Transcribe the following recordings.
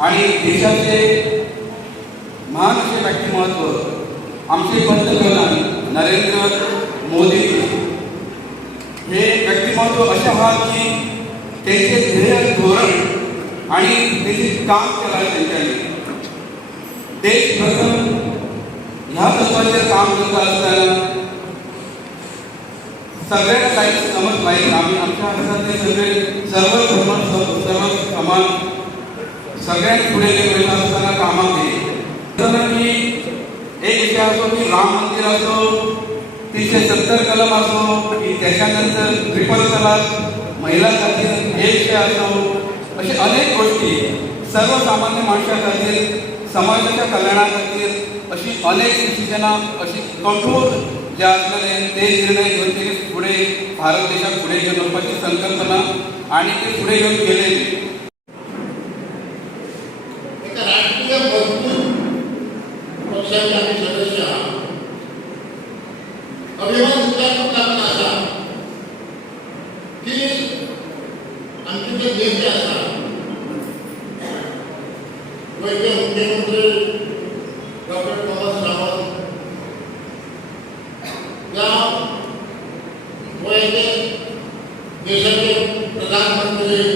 आणि देशाचे महानचे व्यक्तिमत्व आमचे पंतप्रधान नरेंद्र मोदी. हे व्यक्तिमत्व असे आहात की त्यांचे ध्येय धोरण आणि त्यांचे काम करावे त्यांच्याने देश प्रथम ह्या तत्वाचे काम करत असताना सगळ्यांना काही समज पाहिजे आम्ही आमच्या हातात सगळे सर्व धर्म सर्व समान सगळ्यांनी पुढे गेले असताना कामामध्ये येईल की एक विषय असो की राम मंदिर असो तीनशे सत्तर कलम असो की त्याच्यानंतर ट्रिपल तलाक महिला खातील हे विषय असो असे अनेक गोष्टी सर्वसामान्य माणसासाठी समाजाच्या कल्याणासाठी अशी अनेक डिसिजनां अशी कठोर ज्या असलेले ते निर्णय घेऊन ते पुढे भारत देशात पुढे घेऊन संकल्पना आणि ते पुढे घेऊन गेलेले पक्षाचे आम्ही सदस्य. आहात अभिमान उच्चारून कारण असा. की आमचे जे नेते असतात. वैद्य मुख्यमंत्री डॉक्टर प्रमोद सावंत या वैद्य देशाचे प्रधानमंत्री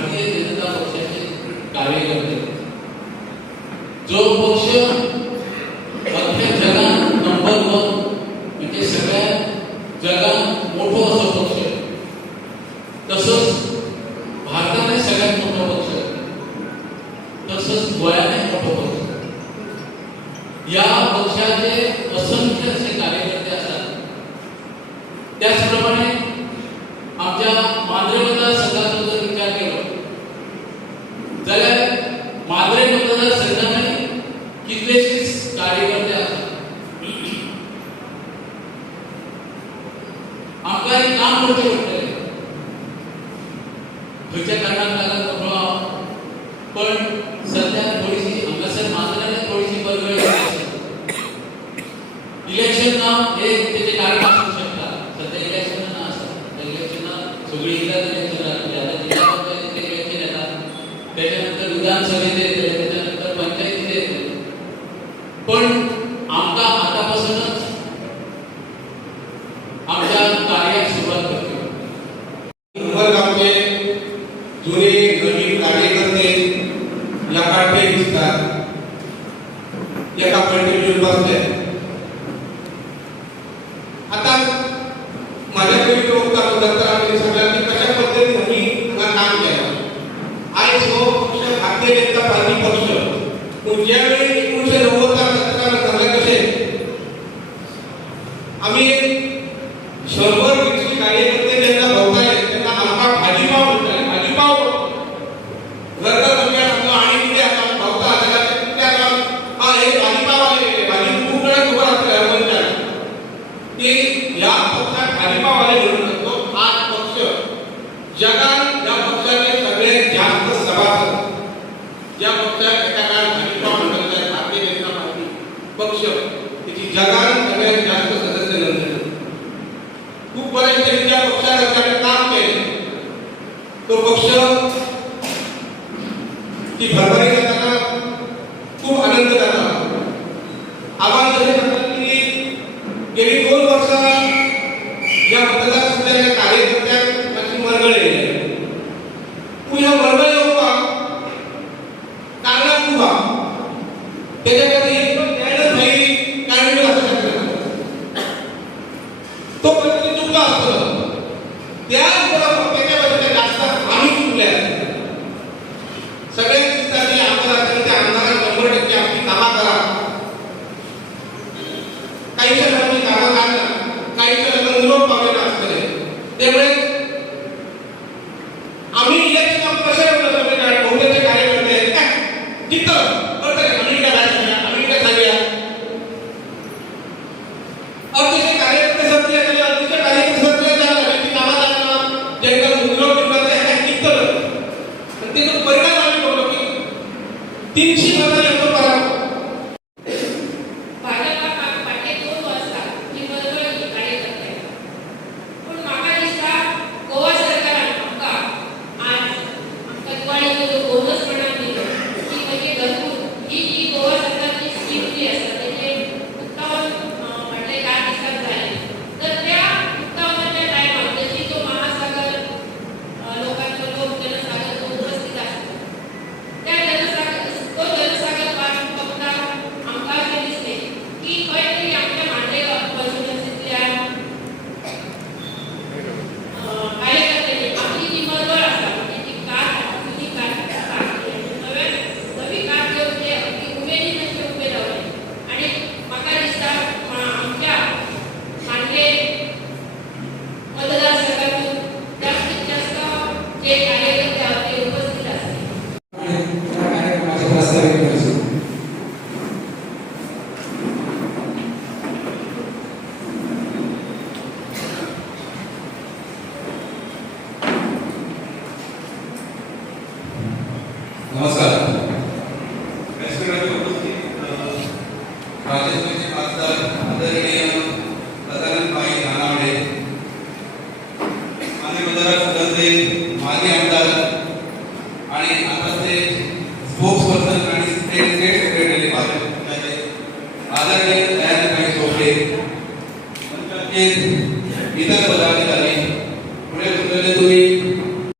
भारतीय जनता पक्षाचे कार्यकर्ते जो पक्ष अख्ख्या जगात नंबर वन म्हणजे सगळ्या जगात मोठो असो पक्ष. तसंच भारताने सगळ्यात मोठा पक्ष. तसंच गोयाने मोठो पक्ष या पक्षाचे असंख्य असे कार्यकर्ते मांद्रे मतदारसंघाने कितलेशीच कार्यकर्ते आसात आमकां एक काम करचें पडटलें आमकां शंभर विकसित कार्यकर्ते जेन्ना भोंवताले तेन्ना आमकां भाजीपाव म्हणटाले भाजीपाव. घर घर म्हणजे आमकां आनी कितें आसा भोंवता जाल्यार ते कित्याक हा भाजीपाव आले भाजी खबर आसता ह्या मनशाक ह्या भाजीपाव आले म्हणून तो आज पक्ष. जगान ह्या पक्षाचे सगळ्यात जास्त सभासद ज्या पक्षाक एका काळात भाजीपाव म्हणटाले भारतीय जनता पार्टी पक्ष तेची जगान सगळ्यात जास्त सदस्य नोंदले खूप बऱ्याचशा ज्या पक्षाने त्याने काम केले तो पक्ष ती भरभरी तिथं नमस्कार. राज्याचे खासदार आदरणीय सदानंद भाई नानावडे मान्य मतदार मान्य आमदार